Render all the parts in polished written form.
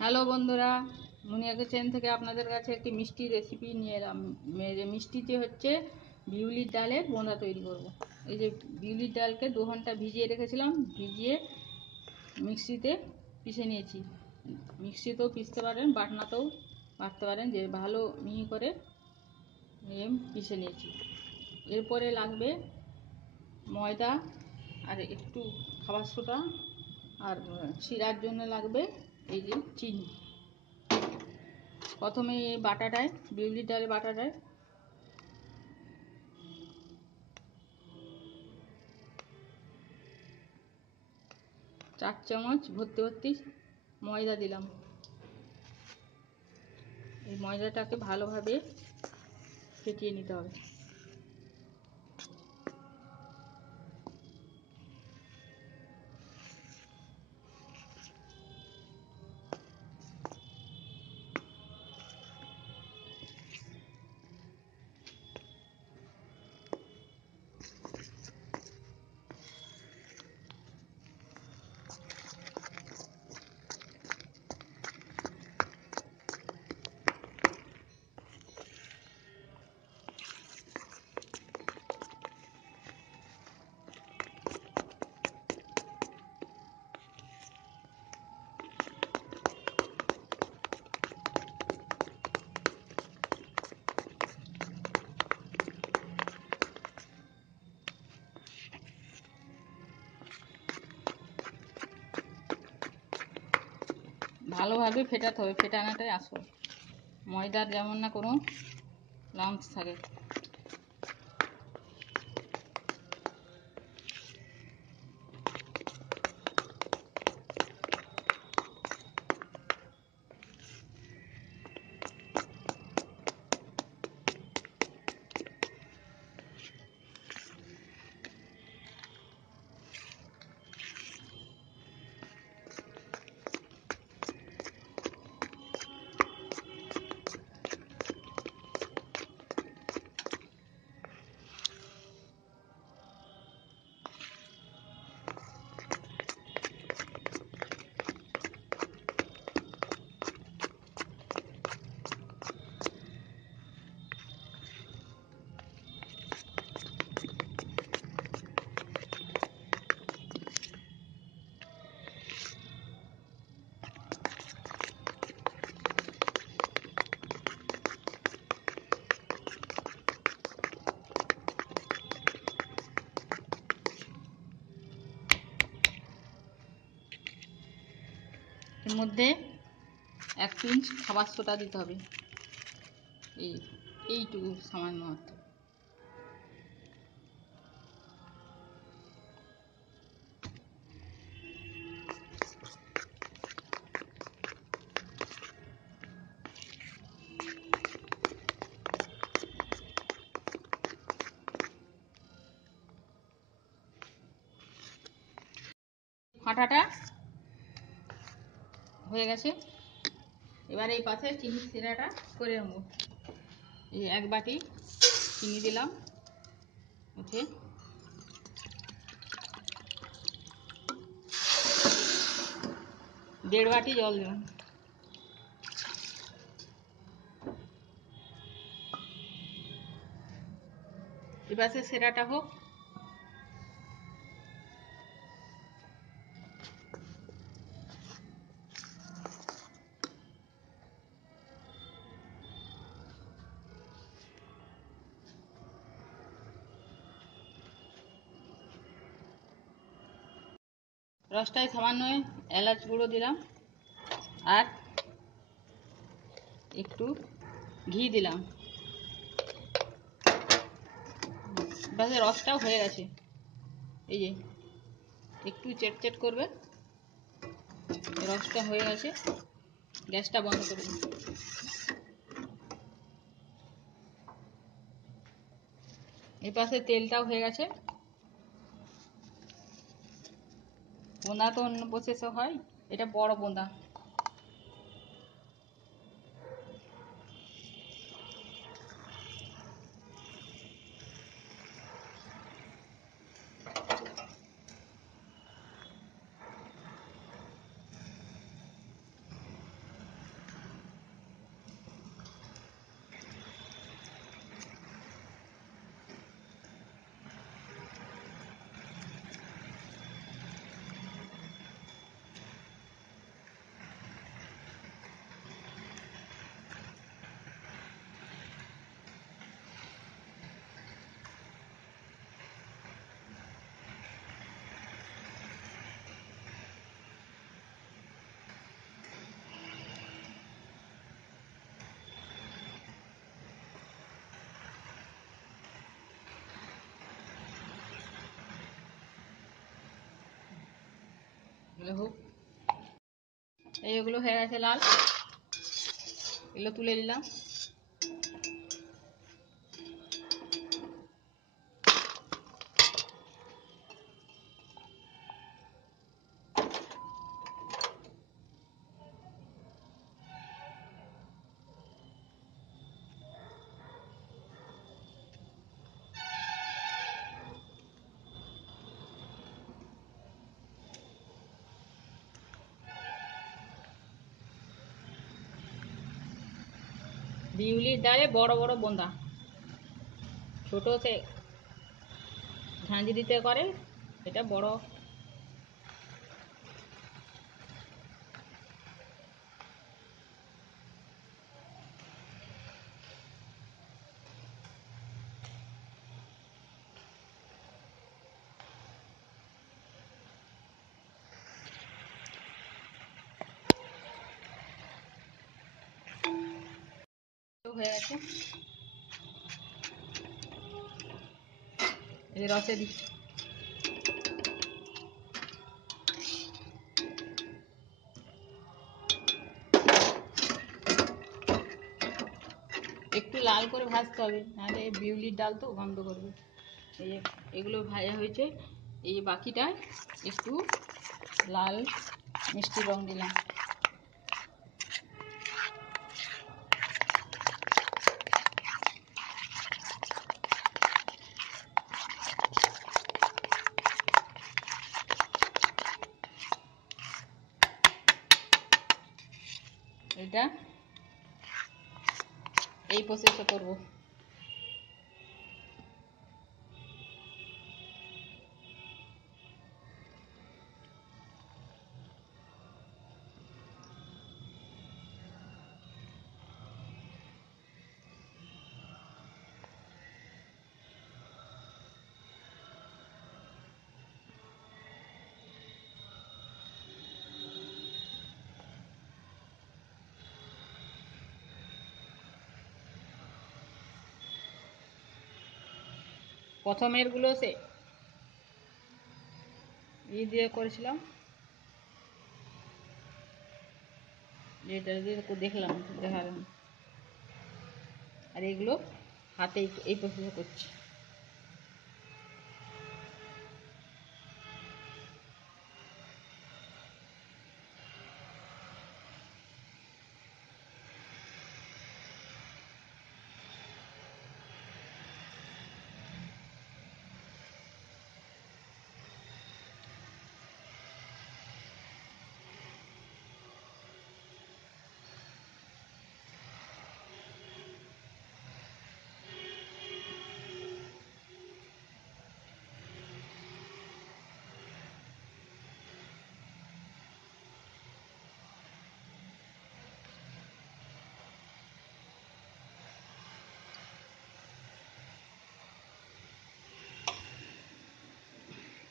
Hello বন্ধুরা, মুনিয়া kitchen থেকে আপনাদের কাছে একটি মিষ্টি রেসিপি নিয়ে এলাম। মিষ্টিতে হচ্ছে বিউলির ডালের বোঁদা তৈরি করব। এই যে বিউলির ডালকে 2 ঘন্টা ভিজিয়ে রেখেছিলাম, ভিজিয়ে মিক্সিতে পিষে নিয়েছি। মিক্সিতেও পিষতে পারেন, বাটনাতেও বাটতে পারেন, যে ভালো মিহি করে পিষে নিয়েছি। এরপরে লাগবে ময়দা আর একটু খাবার সোডা, আর শিরার জন্য লাগবে এই যে চিনি। প্রথমে এই বাটাটায়, বিউলির ডালের বাটাটায় চার চামচ ভর্তি ভর্তি ময়দা দিলাম। এই ময়দাটাকে ভালোভাবে ফেটিয়ে নিতে হবে। ভালোভাবে ফেটাতে হবে, ফেটানোটাই আসল। ময়দার যেমন না কোনো লাম্পস থাকে। এর মধ্যে 1 পিঞ্চ খাবার সোডা দিতে হবে, এইটুকু সামান্য মাত্র। ফাটাটা হয়ে গেছে। এবার এই পাশে চিনির সিরাটা করে নেব। এই 1 বাটি চিনি দিলাম, ওকে 1.5 বাটি জল দিলাম। এবার সেরাটা হোক। রসটায় সামান্য এলাচ গুঁড়ো দিলাম, আর একটু ঘি দিলাম। বাস রসটাও হয়ে গেছে। এই যে একটু চেট করবে, রসটা হয়ে গেছে। গ্যাসটা বন্ধ করে দিন। এই পাশে তেলটাও হয়ে গেছে। বোঁদা তো অন্য প্রসেসে হয়, এটা বড় বোঁদা। এগুলো হোক। এইগুলো হয়ে গেছে লাল, এগুলো তুলে নিলাম। বিউলির ডালে বড় বড় বোঁদা, ছোট সে ঝাঁঝরিতে করে, এটা বড়। হয়ে গেছে, এই রসে দিচ্ছি। একটু লাল করে ভাজতে হবে, নাহলে বিউলির ডাল তো গন্ধ করবে। এই যে এগুলো ভাজা হয়েছে, এই বাকিটায় একটু লাল মিষ্টি রং দিলাম। এটা এই প্রসেসে করব। প্রথমের গুলো সে দিয়ে করেছিলাম, যেটা দিয়ে দেখলাম দেখালাম, আর এগুলো হাতে এই প্রসেসে করছি।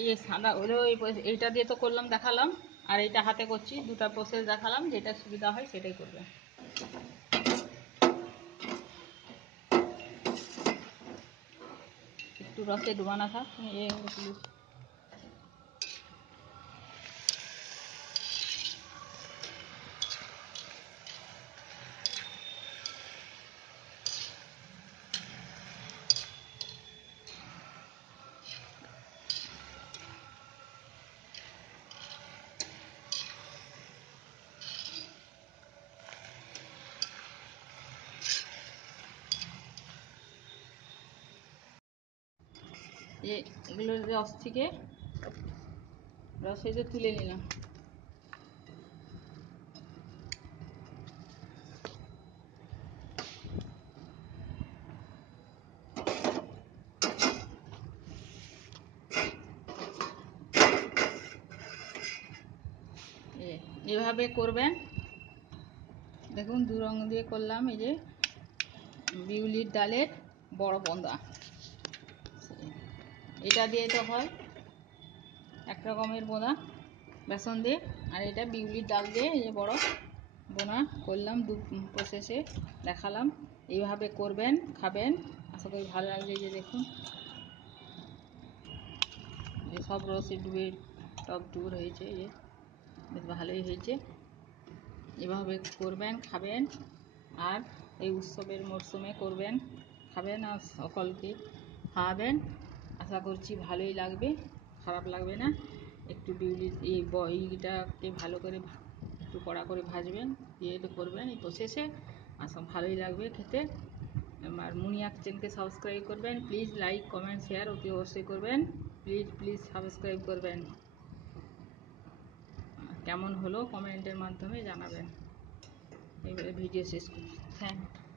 এই সাদা হলো এইটা দিয়ে তো করলাম, দেখালাম, আর এইটা হাতে করছি, দুটা প্রসেস দেখালাম, যেটা সুবিধা হয় সেটাই করবে। একটু রসে ডুবানা থাক। এগুলো রস থেকে রসে তুলে নিলাম। এভাবে করবেন, দেখুন দু রং দিয়ে করলাম। এই যে বিউলির ডালের বড় বোঁদা, এটা দিয়ে তো হয় এক রকমের বোঁদা বেসন দিয়ে, আর এটা বিউলির ডাল দিয়ে এই যে বড় বোনা করলাম, দু প্রসেসে দেখালাম। এইভাবে করবেন, খাবেন, আশা করি ভালো লাগবে। এই যে দেখুন, যে সব রসে ডুবে টক ডুব হয়েছে। এই যে বেশ ভালোই হয়েছে। এভাবে করবেন, খাবেন, আর এই উৎসবের মরশুমে করবেন, খাবেন আর সকলকে খাওয়াবেন। আশা করছি ভালোই লাগবে, খারাপ লাগবে না। একটু বিউলির এইটাকে ভালো করে একটু কড়া করে ভাজবেন, দিয়ে এটা করবেন এই প্রসেসে, আর সব ভালোই লাগবে খেতে। আমার মুনিয়া কিচেনকে সাবস্ক্রাইব করবেন প্লিজ, লাইক কমেন্ট শেয়ার অতি অবশ্যই করবেন। প্লিজ সাবস্ক্রাইব করবেন। কেমন হলো কমেন্টের মাধ্যমে জানাবেন। এবারে ভিডিও শেষ করছি। Thank you.